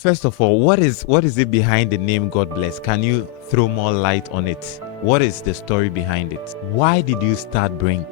First of all, what is it behind the name Godbless? Can you throw more light on it? What is the story behind it? Why did you start Brink?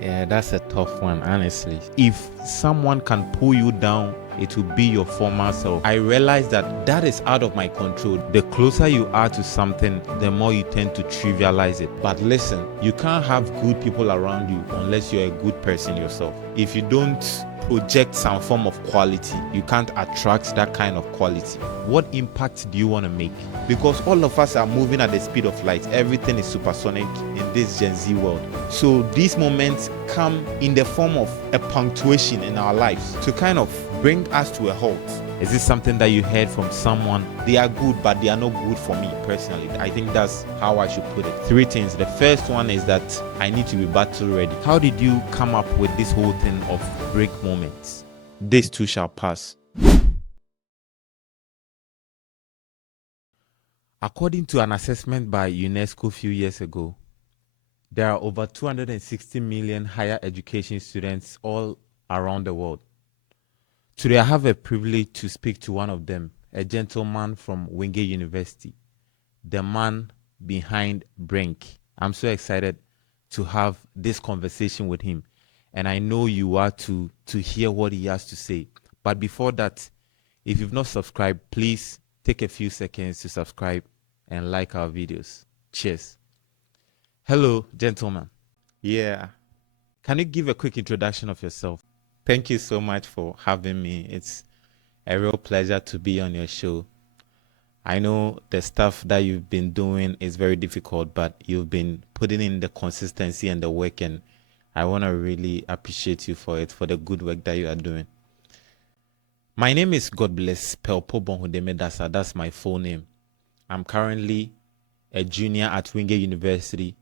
Yeah, that's a tough one, honestly. If someone can pull you down, it will be your former self. I realize that is out of my control. The closer you are to something, the more you tend to trivialize it. But listen, you can't have good people around you unless you're a good person yourself. If you don't project some form of quality, you can't attract that kind of quality. What impact do you want to make? Because all of us are moving at the speed of light. Everything is supersonic in this Gen Z world. So these moments come in the form of a punctuation in our lives to kind of bring us to a halt. Is this something that you heard from someone? They are good, but they are not good for me personally. I think that's how I should put it. 3 things. The first one is that I need to be battle ready. How did you come up with this whole thing of break moments? This too shall pass. According to an assessment by UNESCO a few years ago, there are over 260 million higher education students all around the world. Today, I have a privilege to speak to one of them, a gentleman from Wingate University, the man behind Brink. I'm so excited to have this conversation with him, and I know you are to hear what he has to say. But before that, if you've not subscribed, please take a few seconds to subscribe and like our videos. Cheers. Hello, gentlemen. Yeah. Can you give a quick introduction of yourself? Thank you so much for having me. It's a real pleasure to be on your show. I know the stuff that you've been doing is very difficult, but you've been putting in the consistency and the work, and I want to really appreciate you for it, for the good work that you are doing. My name is Godbless Pelpo Bonhodemedasa. That's my full name. I'm currently a junior at Wingate University,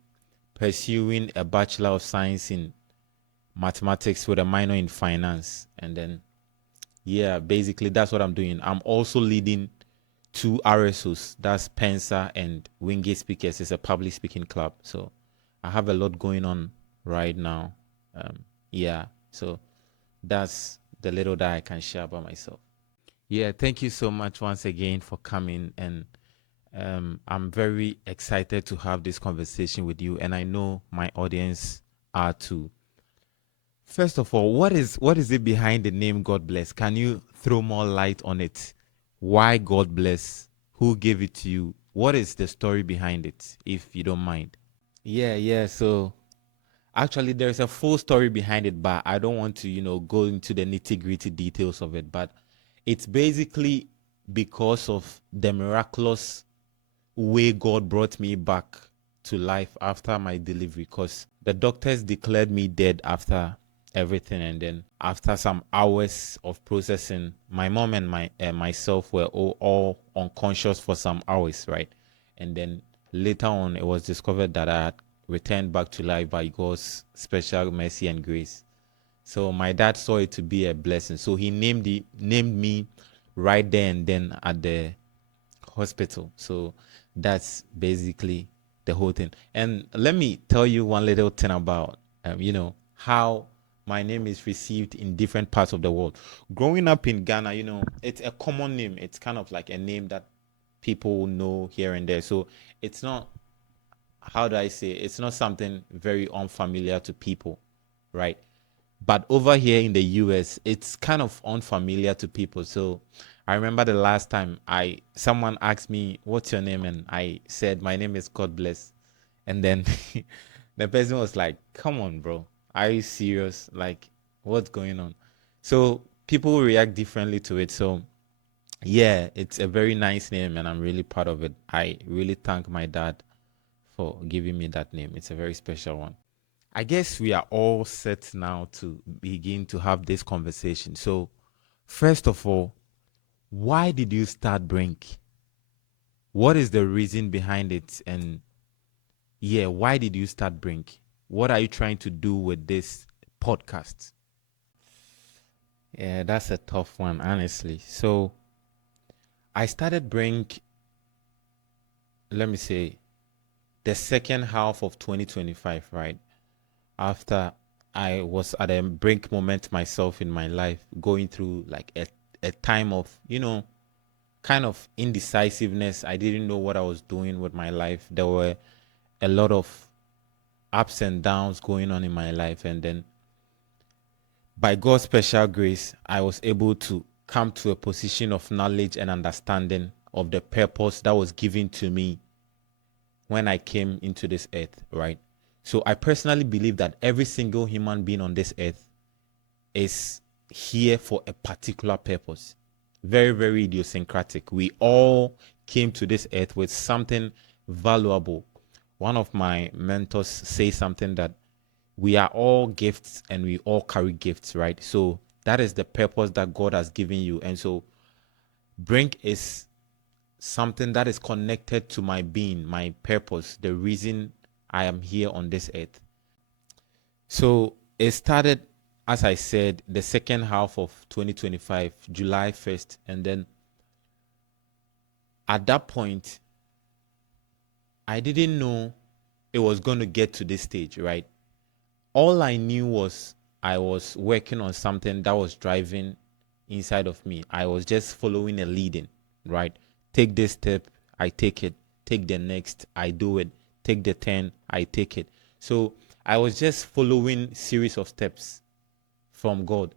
pursuing a Bachelor of Science in Mathematics with a minor in Finance. And then, yeah, basically that's what I'm doing. I'm also leading 2 RSOs, that's Pensa and Wingate Speakers. It's a public speaking club. So I have a lot going on right now. Yeah, so that's the little that I can share about myself. Yeah, thank you so much once again for coming, and I'm very excited to have this conversation with you, and I know my audience are too. First of all, what is it behind the name Godbless? Can you throw more light on it? Why Godbless? Who gave it to you? What is the story behind it, if you don't mind? Yeah. So actually, there's a full story behind it, but I don't want to, go into the nitty-gritty details of it. But it's basically because of the miraculous way God brought me back to life after my delivery, because the doctors declared me dead after everything, and then after some hours of processing, my mom and myself were all unconscious for some hours, right? And then later on, it was discovered that I had returned back to life by God's special mercy and grace. So my dad saw it to be a blessing, so he named me right there and then at the hospital. So that's basically the whole thing. And let me tell you one little thing about how my name is received in different parts of the world. Growing up in Ghana, it's a common name. It's kind of like a name that people know here and there. So it's not, how do I say, it's not something very unfamiliar to people, right? But over here in the US, it's kind of unfamiliar to people. So I remember the last time someone asked me, "What's your name?" And I said, "My name is Godbless." And then the person was like, "Come on, bro. Are you serious? Like, what's going on?" So people react differently to it. So yeah, it's a very nice name, and I'm really proud of it. I really thank my dad for giving me that name. It's a very special one. I guess we are all set now to begin to have this conversation. So, first of all, why did you start Brink? What is the reason behind it? And yeah, why did you start Brink? What are you trying to do with this podcast? Yeah, that's a tough one, honestly. So, I started Brink, let me say, the second half of 2025, right? After I was at a brink moment myself in my life, going through like a time of, kind of indecisiveness. I didn't know what I was doing with my life. There were a lot of ups and downs going on in my life. And then by God's special grace, I was able to come to a position of knowledge and understanding of the purpose that was given to me when I came into this earth, right? So I personally believe that every single human being on this earth is here for a particular purpose. Very, very idiosyncratic. We all came to this earth with something valuable. One of my mentors says something that we are all gifts and we all carry gifts, right? So that is the purpose that God has given you. And so Brink is something that is connected to my being, my purpose, the reason I am here on this earth. So it started, as I said, the second half of 2025, July 1st. And then at that point, I didn't know it was going to get to this stage, right? All I knew was I was working on something that was driving inside of me. I was just following a leading, right? Take this step, I take it. Take the next, I do it. Take the 10, I take it. So I was just following series of steps from God.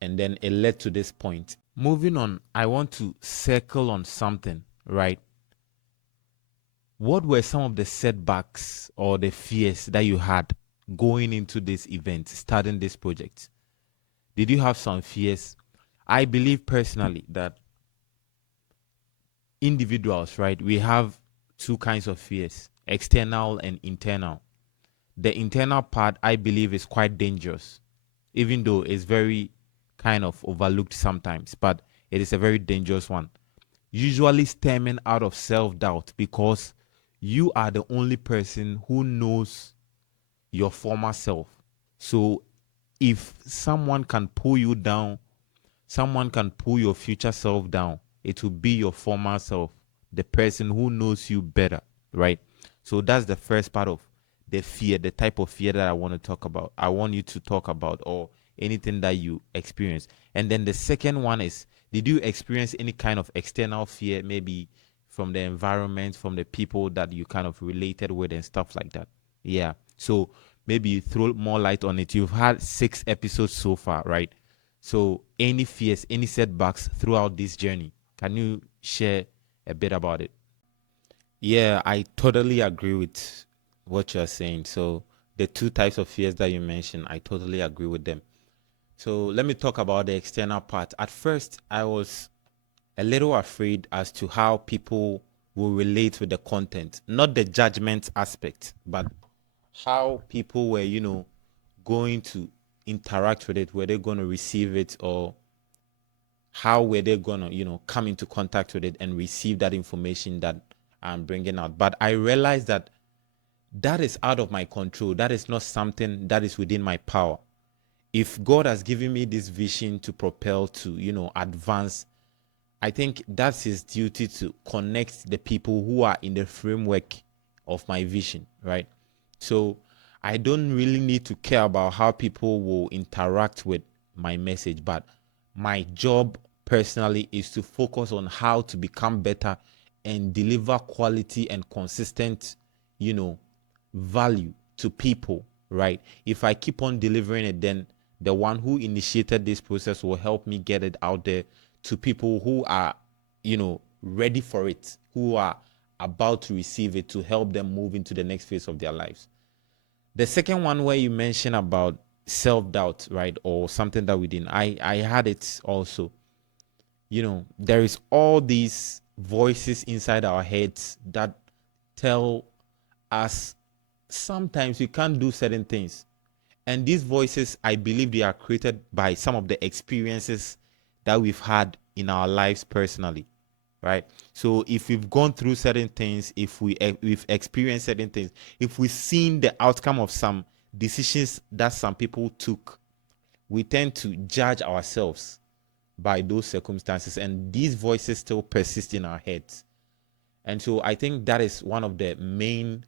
And then it led to this point. Moving on, I want to circle on something, right? What were some of the setbacks or the fears that you had going into this event, starting this project? Did you have some fears? I believe personally that individuals, right, we have two kinds of fears, external and internal. The internal part, I believe, is quite dangerous, even though it's very kind of overlooked sometimes, but it is a very dangerous one. Usually stemming out of self-doubt because you are the only person who knows your former self. So if someone can pull you down, someone can pull your future self down, it will be your former self, the person who knows you better, right? So that's the first part of the fear, the type of fear that I want to talk about. I want you to talk about, or anything that you experience. And then the second one is, did you experience any kind of external fear, maybe from the environment, from the people that you kind of related with and stuff like that? Yeah. So maybe you throw more light on it. You've had 6 episodes so far, right? So any fears, any setbacks throughout this journey, can you share a bit about it? Yeah, I totally agree with what you're saying. So the two types of fears that you mentioned, I totally agree with them. So let me talk about the external part. At first, I was a little afraid as to how people will relate with the content, not the judgment aspect, but how people were, going to interact with it. Were they going to receive it, or how were they going to, come into contact with it and receive that information that I'm bringing out? But I realized that that is out of my control. That is not something that is within my power. If God has given me this vision to propel, to, advance, I think that's his duty to connect the people who are in the framework of my vision, right? So I don't really need to care about how people will interact with my message, but my job personally is to focus on how to become better and deliver quality and consistent, value to people, right? If I keep on delivering it, then the one who initiated this process will help me get it out there to people who are, ready for it, who are about to receive it, to help them move into the next phase of their lives. The second one, where you mentioned about self-doubt, right, or something that we didn't, I had it also. There is all these voices inside our heads that tell us sometimes we can't do certain things. And these voices, I believe they are created by some of the experiences that we've had in our lives personally, right? So if we've gone through certain things, if we've experienced certain things, if we've seen the outcome of some decisions that some people took, we tend to judge ourselves by those circumstances, and these voices still persist in our heads. And so I think that is one of the main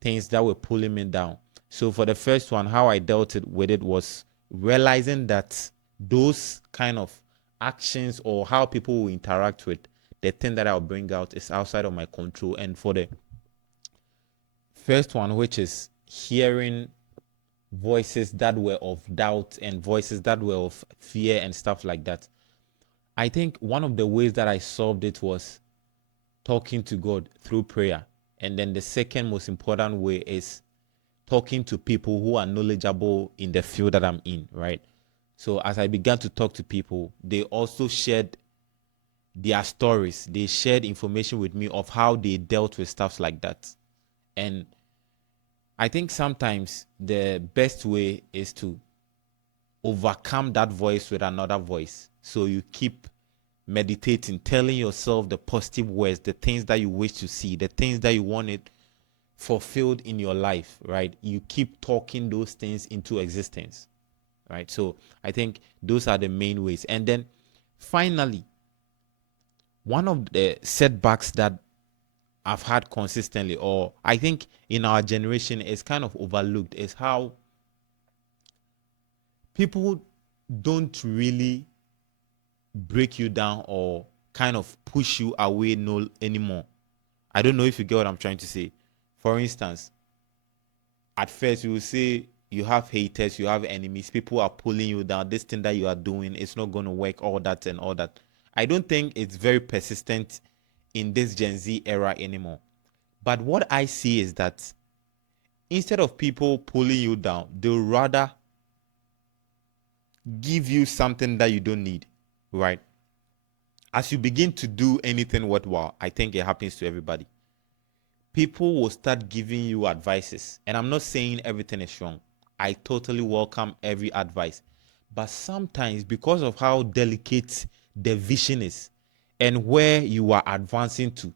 things that were pulling me down. So for the first one, how I dealt with it was realizing that those kind of actions, or how people will interact with the thing that I'll bring out is outside of my control. And for the first one, which is hearing voices that were of doubt and voices that were of fear and stuff like that, I think one of the ways that I solved it was talking to God through prayer. And then the second most important way is talking to people who are knowledgeable in the field that I'm in, right? So as I began to talk to people, they also shared their stories. They shared information with me of how they dealt with stuff like that. And I think sometimes the best way is to overcome that voice with another voice. So you keep meditating, telling yourself the positive words, the things that you wish to see, the things that you wanted fulfilled in your life, right? You keep talking those things into existence, right? So I think those are the main ways. And then finally, one of the setbacks that I've had consistently, or I think in our generation is kind of overlooked, is how people don't really break you down or kind of push you away no anymore. I don't know if you get what I'm trying to say. For instance, at first you will say you have haters, you have enemies, people are pulling you down, this thing that you are doing, it's not going to work, all that and all that. I don't think it's very persistent in this Gen Z era anymore. But what I see is that instead of people pulling you down, they'll rather give you something that you don't need, right? As you begin to do anything worthwhile, I think it happens to everybody. People will start giving you advices. And I'm not saying everything is wrong. I totally welcome every advice. But sometimes, because of how delicate the vision is and where you are advancing to,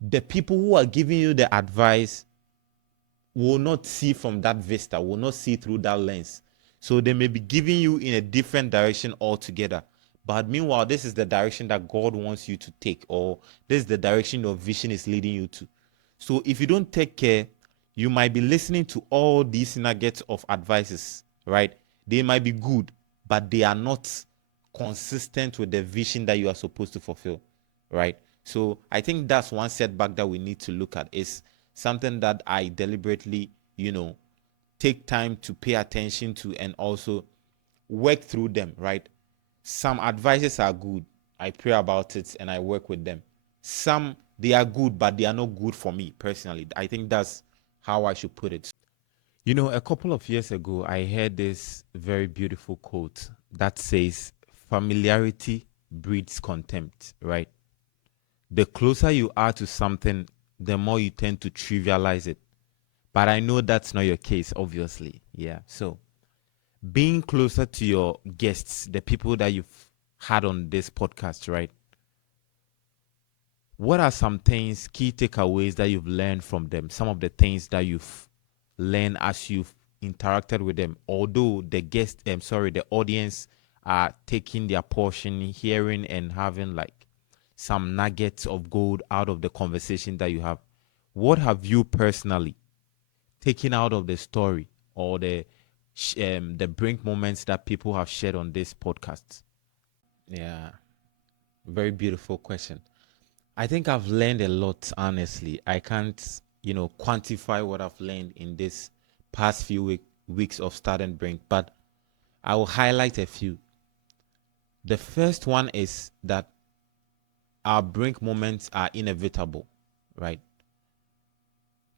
the people who are giving you the advice will not see from that vista, will not see through that lens. So they may be giving you in a different direction altogether. But meanwhile, this is the direction that God wants you to take, or this is the direction your vision is leading you to. So if you don't take care, you might be listening to all these nuggets of advices, right? They might be good, but they are not consistent with the vision that you are supposed to fulfill, right? So I think that's one setback that we need to look at. Is something that I deliberately, take time to pay attention to and also work through them, right? Some advices are good. I pray about it and I work with them. Some, they are good, but they are not good for me personally. I think that's how I should put it. A couple of years ago, I heard this very beautiful quote that says, familiarity breeds contempt, right? The closer you are to something, the more you tend to trivialize it. But I know that's not your case, obviously. Yeah. So being closer to your guests, the people that you've had on this podcast, right? What are some things, key takeaways that you've learned from them? Some of the things that you've learned as you've interacted with them. Although the audience are taking their portion, hearing and having like some nuggets of gold out of the conversation that you have. What have you personally taken out of the story or the brink moments that people have shared on this podcast? Yeah, very beautiful question. I think I've learned a lot, honestly. I can't, quantify what I've learned in this past few weeks of Start and Brink, but I will highlight a few. The first one is that our brink moments are inevitable, right?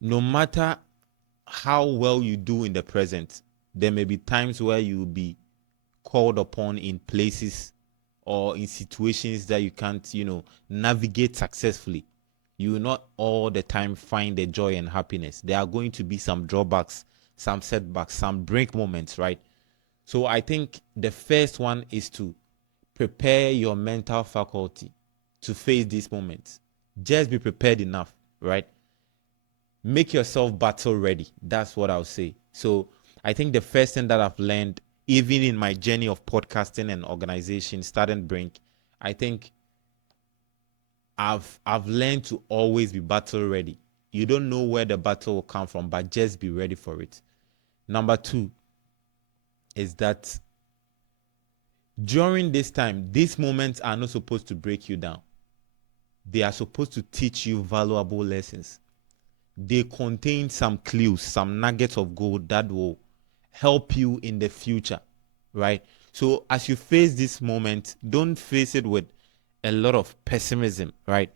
No matter how well you do in the present, there may be times where you will be called upon in places or in situations that you can't, navigate successfully. You will not all the time find the joy and happiness. There are going to be some drawbacks, some setbacks, some break moments, right? So I think the first one is to prepare your mental faculty to face these moments. Just be prepared enough, right? Make yourself battle ready. That's what I'll say. So I think the first thing that I've learned, even in my journey of podcasting and organization, Start and Brink, I think I've learned to always be battle ready. You don't know where the battle will come from, but just be ready for it. Number two is that during this time, these moments are not supposed to break you down. They are supposed to teach you valuable lessons. They contain some clues, some nuggets of gold that will help you in the future, right? So as you face this moment, don't face it with a lot of pessimism, right?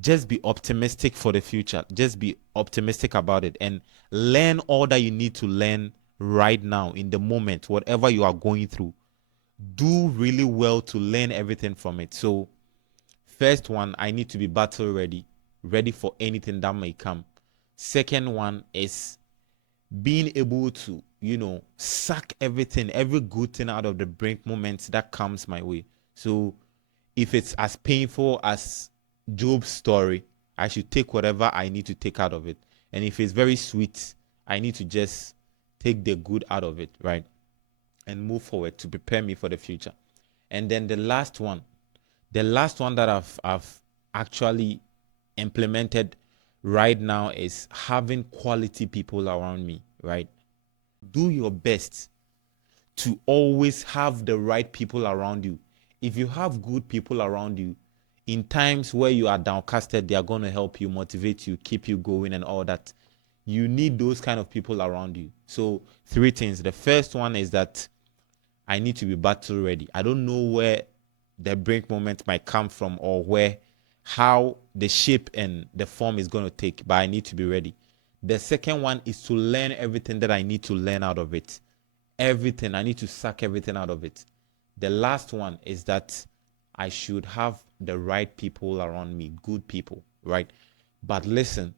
Just be optimistic for the future. Just be optimistic about it and learn all that you need to learn right now in the moment, whatever you are going through. Do really well to learn everything from it. So, first one, I need to be battle ready, ready for anything that may come. Second one is being able to, suck everything, every good thing out of the brink moments that comes my way. So if it's as painful as Job's story, I should take whatever I need to take out of it. And if it's very sweet, I need to just take the good out of it, right? And move forward to prepare me for the future. And then the last one that I've actually implemented right now is having quality people around me, right? Do your best to always have the right people around you. If you have good people around you, in times where you are downcasted, they are going to help you, motivate you, keep you going, and all that. You need those kind of people around you. So, three things. The first one is that I need to be battle ready. I don't know where the break moment might come from or how the shape and the form is going to take, but I need to be ready. The second one is to learn everything that I need to learn out of it. Everything. I need to suck everything out of it. The last one is that I should have the right people around me, good people, right? But listen,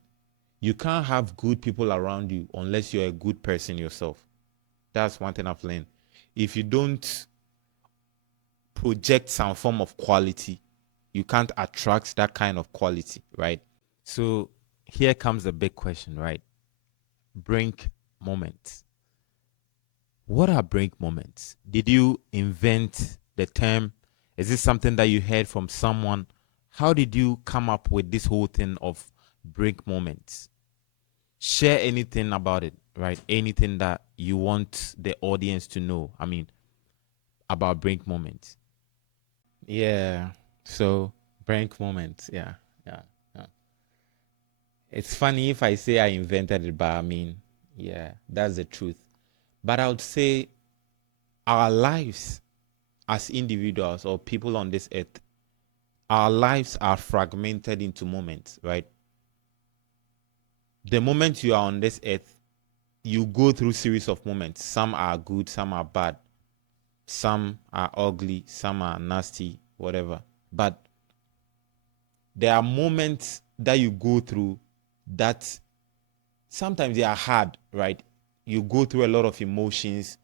you can't have good people around you unless you're a good person yourself. That's one thing I've learned. If you don't project some form of quality, you can't attract that kind of quality, right? So here comes the big question, right? Brink moments. What are brink moments? Did you invent the term? Is this something that you heard from someone? How did you come up with this whole thing of brink moments? Share anything about it, right? Anything that you want the audience to know. I mean, about brink moments. Yeah. So brink moments. Yeah. Yeah. Yeah. It's funny if I say I invented it, but I mean, yeah, that's the truth. But I would say our lives as individuals or people on this earth, our lives are fragmented into moments, right? The moment you are on this earth, you go through series of moments. Some are good, some are bad, some are ugly, some are nasty, whatever. But there are moments that you go through that sometimes they are hard, right? You go through a lot of emotions.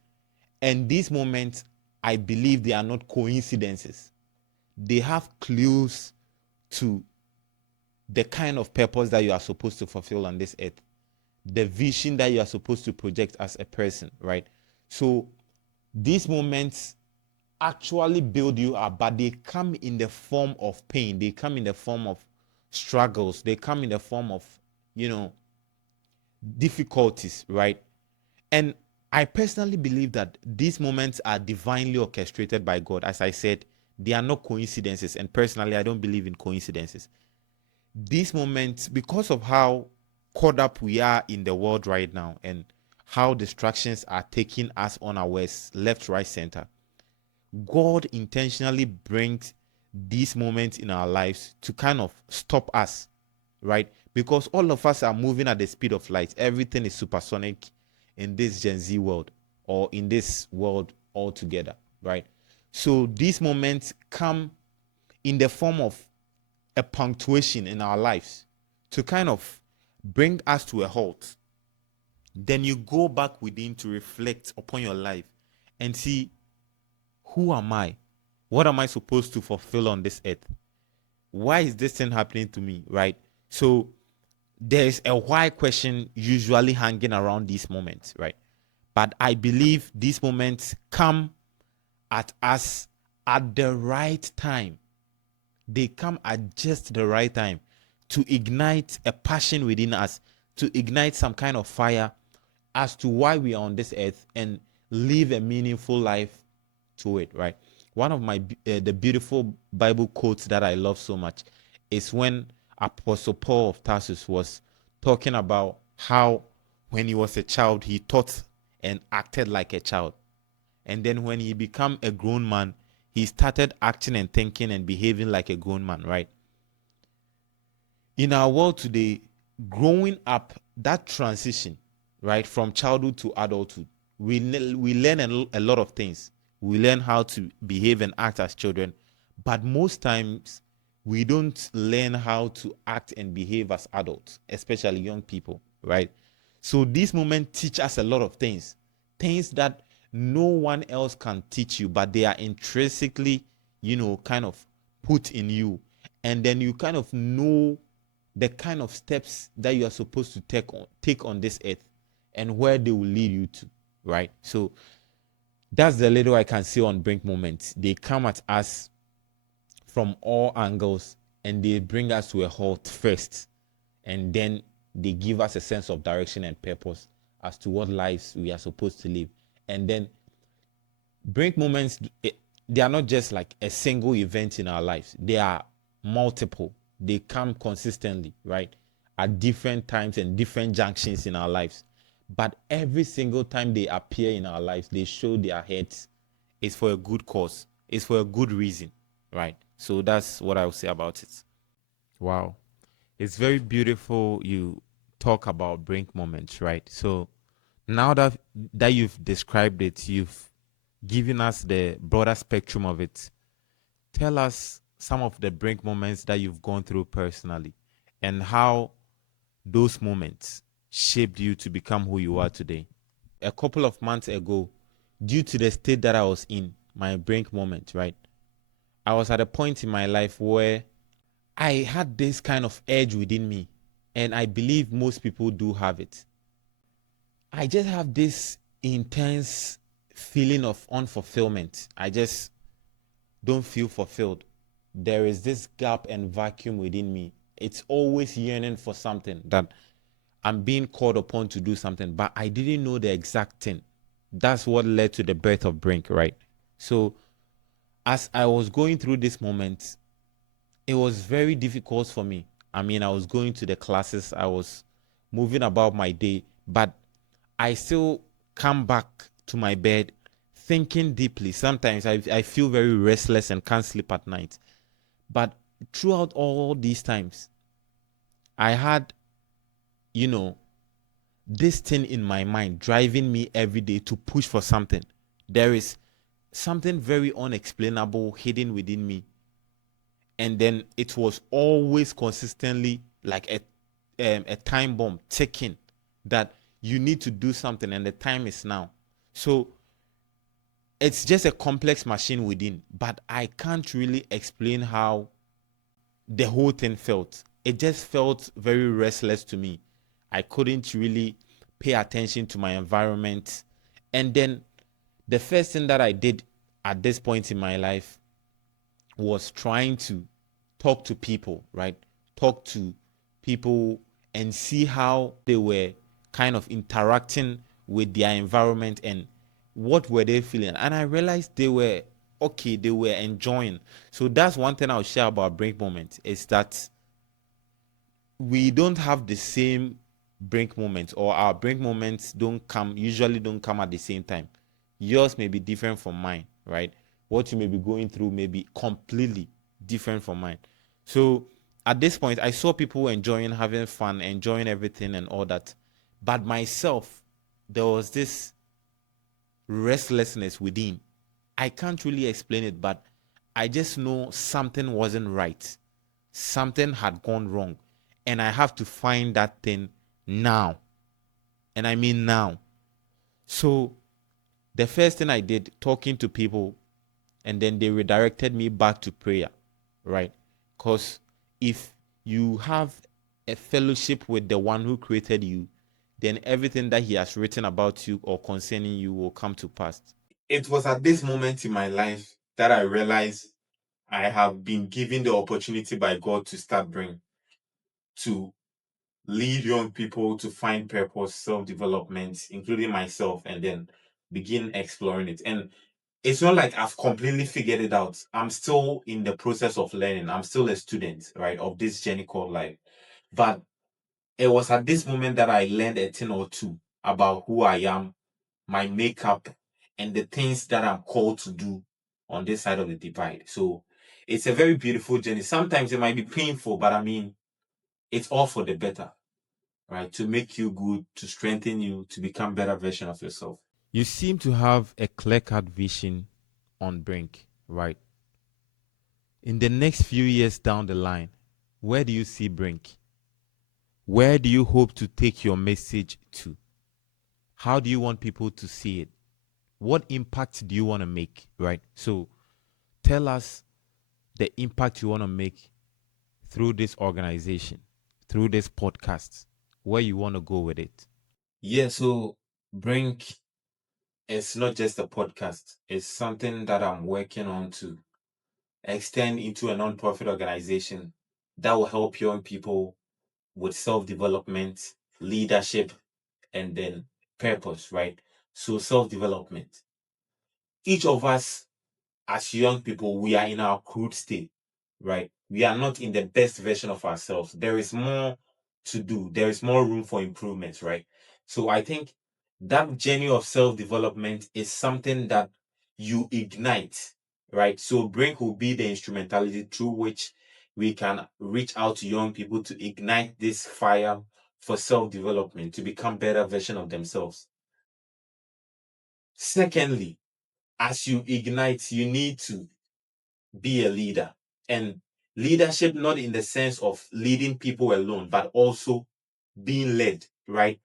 And these moments, I believe they are not coincidences. They have clues to the kind of purpose that you are supposed to fulfill on this earth, the vision that you are supposed to project as a person, right? So these moments actually build you up, but they come in the form of pain. They come in the form of struggles. They come in the form of, you know, difficulties, right? And I personally believe that these moments are divinely orchestrated by God. As I said, they are not coincidences. And personally, I don't believe in coincidences. These moments, because of how caught up we are in the world right now and how distractions are taking us unawares, left, right, center, God intentionally brings these moments in our lives to kind of stop us, right? Because all of us are moving at the speed of light. Everything is supersonic in this Gen Z world or in this world altogether, right? So these moments come in the form of a punctuation in our lives to kind of bring us to a halt. Then you go back within to reflect upon your life and see, who am I? What am I supposed to fulfill on this earth? Why is this thing happening to me, right? So there's a why question usually hanging around these moments, right? But I believe these moments come at us at the right time. They come at just the right time to ignite a passion within us, to ignite some kind of fire as to why we are on this earth and live a meaningful life to it, right? One of my the beautiful Bible quotes that I love so much is when Apostle Paul of Tarsus was talking about how when he was a child, he thought and acted like a child. And then when he became a grown man, he started acting and thinking and behaving like a grown man, right? In our world today, growing up, that transition, right, from childhood to adulthood, we learn a lot of things. We learn how to behave and act as children, but most times we don't learn how to act and behave as adults, especially young people, right? So these moments teach us a lot of things, things that no one else can teach you, but they are intrinsically, kind of put in you. And then you kind of know the kind of steps that you are supposed to take on this earth and where they will lead you to, right? So that's the little I can see on brink moments. They come at us from all angles and they bring us to a halt first, and then they give us a sense of direction and purpose as to what lives we are supposed to live. And then brink moments, they are not just like a single event in our lives, they are multiple. They come consistently, right, at different times and different junctions in our lives. But every single time they appear in our lives, they show their heads. It's for a good cause, it's for a good reason, right? So that's what I would say about it. Wow, it's very beautiful you talk about brink moments, right? So now that you've described it, you've given us the broader spectrum of it. Tell us some of the brink moments that you've gone through personally and how those moments shaped you to become who you are today. A couple of months ago, due to the state that I was in, my brink moment, right? I was at a point in my life where I had this kind of edge within me, and I believe most people do have it. I just have this intense feeling of unfulfillment. I just don't feel fulfilled. There is this gap and vacuum within me. It's always yearning for something, that I'm being called upon to do something, but I didn't know the exact thing. That's what led to the birth of Brink, right? So, as I was going through this moment, it was very difficult for me. I mean, I was going to the classes, I was moving about my day, but I still come back to my bed thinking deeply. Sometimes I feel very restless and can't sleep at night. But throughout all these times, I had, you know, this thing in my mind driving me every day to push for something. There is something very unexplainable hidden within me. And then it was always consistently like a time bomb ticking, that you need to do something and the time is now. So it's just a complex machine within, but I can't really explain how the whole thing felt. It just felt very restless to me. I couldn't really pay attention to my environment. And then the first thing that I did at this point in my life was trying to talk to people, right? Talk to people and see how they were kind of interacting with their environment and what were they feeling. And I realized they were okay, they were enjoying. So that's one thing I'll share about brink moment, is that we don't have the same brink moments, or our brink moments usually don't come at the same time. Yours may be different from mine, right? What you may be going through may be completely different from mine. So at this point, I saw people enjoying, having fun, enjoying everything and all that. But myself, there was this restlessness within. I can't really explain it, but I just know something wasn't right. Something had gone wrong. And I have to find that thing now. And I mean now. So the first thing I did, talking to people, and then they redirected me back to prayer, right? Because if you have a fellowship with the one who created you, then everything that he has written about you or concerning you will come to pass. It was at this moment in my life that I realized I have been given the opportunity by God to start Bring, to lead young people to find purpose, self development, including myself, and then begin exploring it. And it's not like I've completely figured it out. I'm still in the process of learning. I'm still a student, right, of this journey called life. But it was at this moment that I learned a thing or two about who I am, my makeup, and the things that I'm called to do on this side of the divide. So it's a very beautiful journey. Sometimes it might be painful, but I mean, it's all for the better, right? To make you good, to strengthen you, to become better version of yourself. You seem to have a clear-cut vision on Brink, right? In the next few years down the line, where do you see Brink? Where do you hope to take your message to? How do you want people to see it? What impact do you want to make, right? So tell us the impact you want to make through this organization, through this podcast, where you want to go with it. Yeah, so Brink is not just a podcast, it's something that I'm working on to extend into a non-profit organization that will help young people with self-development, leadership, and then purpose, right? So self-development. Each of us as young people, we are in our crude state, right? We are not in the best version of ourselves. There is more to do. There is more room for improvement, right? So I think that journey of self-development is something that you ignite, right? So Brink will be the instrumentality through which we can reach out to young people to ignite this fire for self-development, to become better version of themselves. Secondly, as you ignite, you need to be a leader. And leadership, not in the sense of leading people alone, but also being led, right?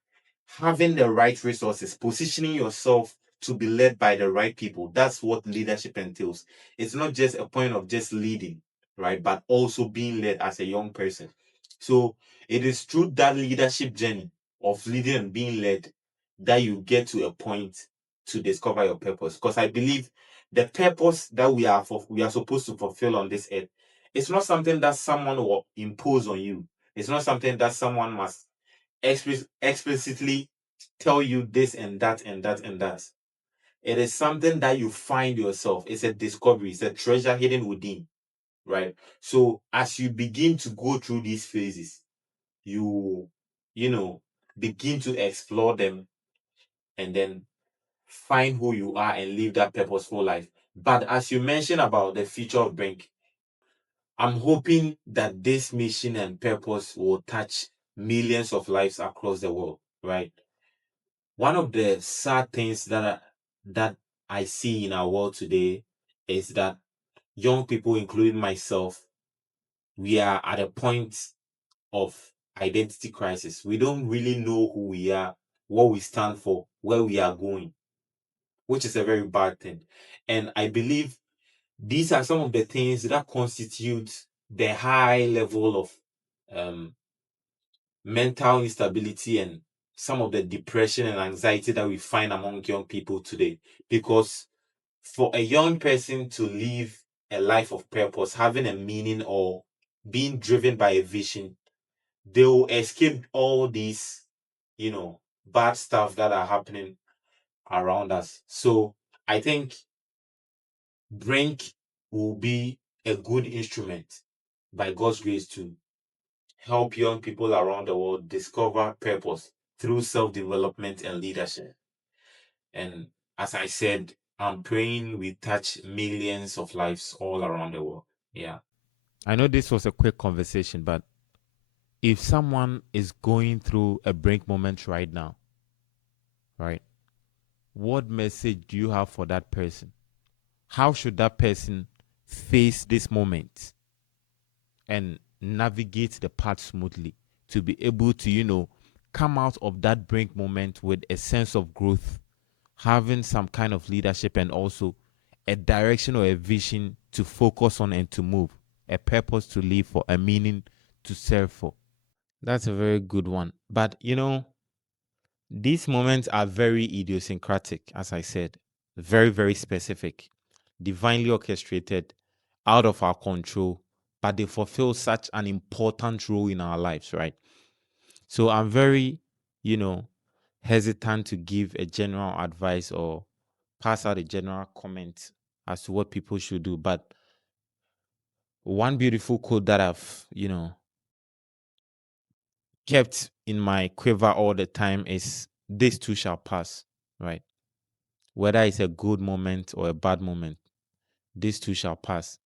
Having the right resources, positioning yourself to be led by the right people. That's what leadership entails. It's not just a point of just leading, right? But also being led as a young person. So it is through that leadership journey of leading and being led that you get to a point to discover your purpose. Because I believe the purpose that we are supposed to fulfill on this earth, it's not something that someone will impose on you. It's not something that someone must explicitly tell you this and that and that and that. It is something that you find yourself. It's a discovery. It's a treasure hidden within, right? So as you begin to go through these phases, you you know begin to explore them and then find who you are and live that purposeful life. But as you mentioned about the future of Brink, I'm hoping that this mission and purpose will touch millions of lives across the world, right? One of the sad things that I see in our world today is that young people, including myself, we are at a point of identity crisis. We don't really know who we are, what we stand for, where we are going, which is a very bad thing. And I believe these are some of the things that constitute the high level of um, mental instability and some of the depression and anxiety that we find among young people today. Because for a young person to live a life of purpose, having a meaning, or being driven by a vision, they will escape all these, bad stuff that are happening around us. So I think Brink will be a good instrument by God's grace to help young people around the world discover purpose through self-development and leadership. And as I said, I'm praying we touch millions of lives all around the world. Yeah. I know this was a quick conversation, but if someone is going through a break moment right now, right, what message do you have for that person? How should that person face this moment and navigate the path smoothly to be able to, come out of that brink moment with a sense of growth, having some kind of leadership, and also a direction or a vision to focus on and to move, a purpose to live for, a meaning to serve for? That's a very good one. But, these moments are very idiosyncratic, as I said, very, very specific, divinely orchestrated, out of our control, but they fulfill such an important role in our lives, right? So I'm very, hesitant to give a general advice or pass out a general comment as to what people should do. But one beautiful quote that I've, kept in my quiver all the time is, this too shall pass, right? Whether it's a good moment or a bad moment, this too shall pass.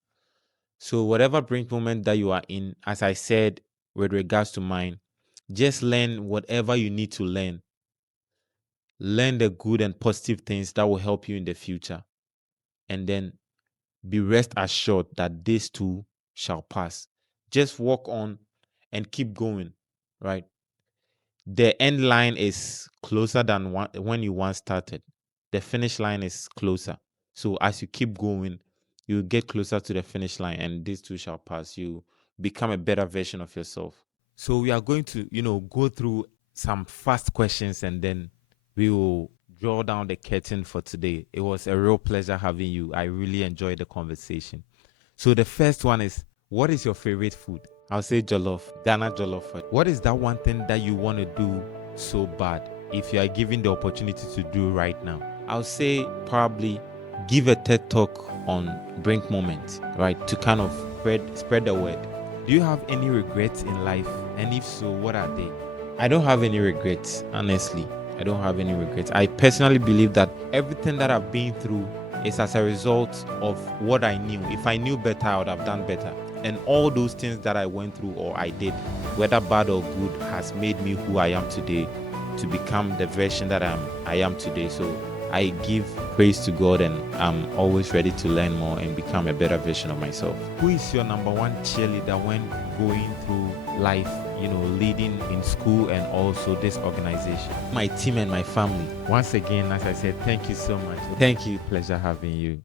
So whatever brink moment that you are in, as I said with regards to mine, just learn whatever you need to learn. Learn the good and positive things that will help you in the future. And then be rest assured that this too shall pass. Just walk on and keep going, right? The end line is closer than when you once started. The finish line is closer. So as you keep going, you get closer to the finish line, and this too shall pass. You become a better version of yourself. So we are going to, go through some fast questions, and then we will draw down the curtain for today. It was a real pleasure having you. I really enjoyed the conversation. So the first one is, what is your favorite food? I'll say jollof, Ghana jollof. What is that one thing that you want to do so bad if you are given the opportunity to do right now? I'll say probably give a TED talk on brink moment, right? To kind of spread the word. Do you have any regrets in life? And if so, what are they? I don't have any regrets, honestly. I don't have any regrets. I personally believe that everything that I've been through is as a result of what I knew. If I knew better, I would have done better. And all those things that I went through or I did, whether bad or good, has made me who I am today, to become the version that I am today. So I give praise to God, and I'm always ready to learn more and become a better version of myself. Who is your number one cheerleader when going through life, leading in school and also this organization? My team and my family. Once again, as I said, thank you so much. Thank you. Pleasure having you.